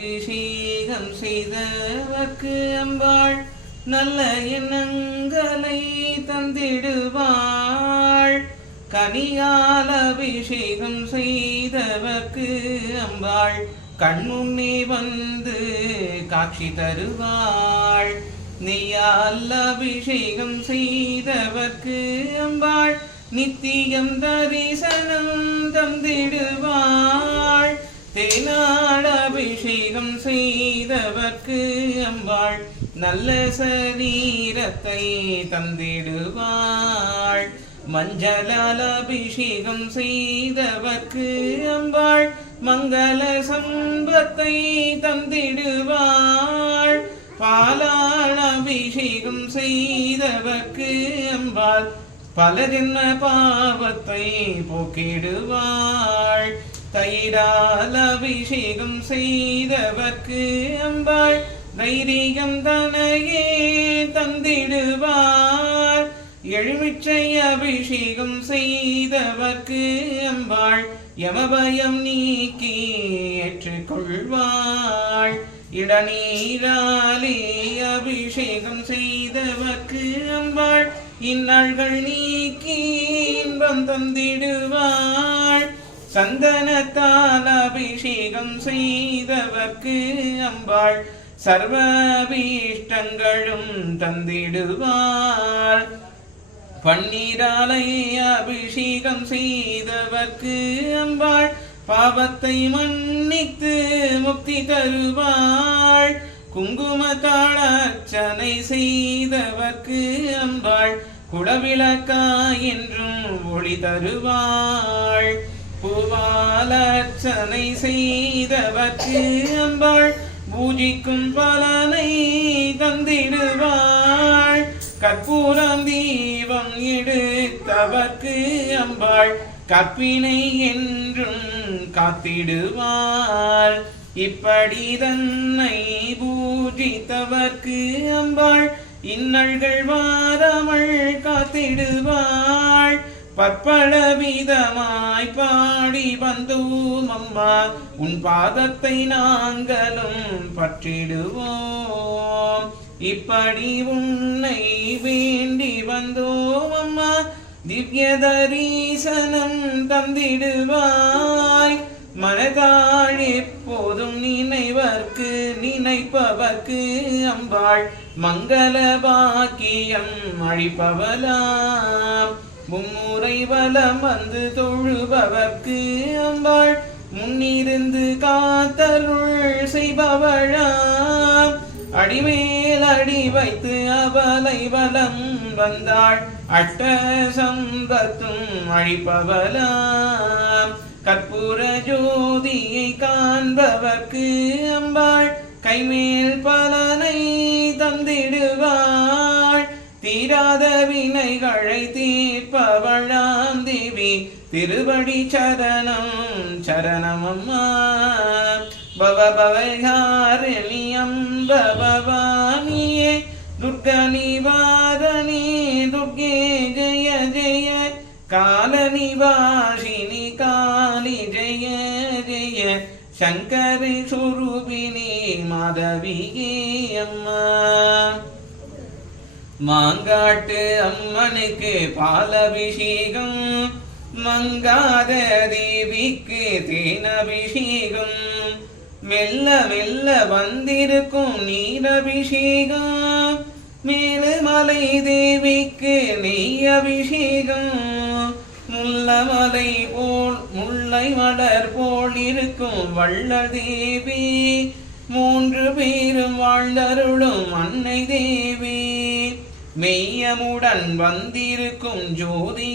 அபிஷேகம் செய்தவர்க்கு அம்பாள் நல்ல எண்ணங்களை தந்திடுவாள். கனியால் அபிஷேகம் செய்தவர்க்கு அம்பாள் கண்முன்னே வந்து காட்சி தருவாள். நெய்யால் அபிஷேகம் செய்தவர்க்கு அம்பாள் நித்தியம் தரிசனம் தந்திடுவாள். தேனா தெய்வம் செய்தவர்க்கு அம்பாள் நல்ல சரீரத்தை தந்திடுவாள். மஞ்சளால் அபிஷேகம் செய்தவர்க்கு அம்பாள் மங்கள சம்பத்தை தந்திடுவாள். பாலால் அபிஷேகம் செய்தவர்க்கு அம்பாள் பல ஜென்ம பாவத்தை போக்கிடுவாள். தயிரால் அபிஷேகம் செய்தவர்க்கு அம்பாள் தைரியம் தனையே தந்திடுவார். எழுமிச்சை அபிஷேகம் செய்தவர்க்கு அம்பாள் யமபயம் நீக்கி ஏற்றுக்கொள்வாள். இடநீராலே அபிஷேகம் செய்தவர்க்கு அம்பாள் இந்நாள்கள் நீக்கி இன்பம் தந்திடுவாள். சந்தனத்தால் அபிஷேகம் செய்தவர்க்கு அம்பாள் சர்வபீஷ்டங்களும் தந்திடுவாள். பன்னீராலை அபிஷேகம் செய்தவர்க்கு அம்பாள் பாவத்தை மன்னித்து முக்தி தருவாள். குங்குமத்தாள் அர்ச்சனை செய்தவர்க்கு அம்பாள் குடவிளக்கா என்றும் ஒளி தருவாள். பூவால் செய்தவற்று அம்பாள் பூஜிக்கும் பலனை தந்திடுவாள். கற்பூரம் தீபம் எடுத்தவர்க்கு அம்பாள் கற்பினை என்றும் காத்திடுவாள். இப்படி தன்னை பூஜித்தவர்க்கு அம்பாள் இன்னல்கள் வாரமள் காத்திடுவாள். பற்பல விதமாய் பாடி வந்தோம் அம்மா உன் பாதத்தை நாங்களும் பற்றிடுவோம். இப்படி உன்னை வேண்டி வந்தோம் அம்மா திவ்ய தரிசனம் தந்திடுவாய். மனதாள் எப்போதும் நினைவர்க்கு நினைப்பவர்க்கு அம்பாள் மங்கள பாக்கியம் அழிப்பவலாம் வலம் வந்து தொழுபவர்க்கு அம்பாள். முன்னிருந்து காத்தருள் செய்பவழாம் அடிமேல் அடி வைத்து அவலை வலம் வந்தாள். அட்ட சம்பத்தும் அழிப்பவலாம் கற்பூர ஜோதியை காண்பவர்க்கு அம்பாள். கைமேல் பலனை தந்திடுவார் தீராத வினைகளை தீர்ப்பவளாம் தேவி. திருவடி சரணம் சரணம் அம்மா. பவ பவகாரணி துர்க நிவாரணி துர்கே ஜெய ஜெய. கால நிவாசினி காலி ஜெய ஜெய. சங்கரி சுரூபினி மாதவியே அம்மா. மாங்காட்டு அம்மனுக்கு பாலபிஷேகம் மங்காத தேவிக்கு தேனபிஷேகம் மெல்ல மெல்ல வந்திருக்கும் நீரபிஷேகம் மேலுமலை தேவிக்கு நெய் அபிஷேகம் முல்லமலை போல் முல்லை மலர் போல் இருக்கும் வள்ள தேவி மூன்று பேரும் வாழ்ந்தருளும் அன்னை தேவி மெய்யமுடன் வந்திருக்கும் ஜோதியா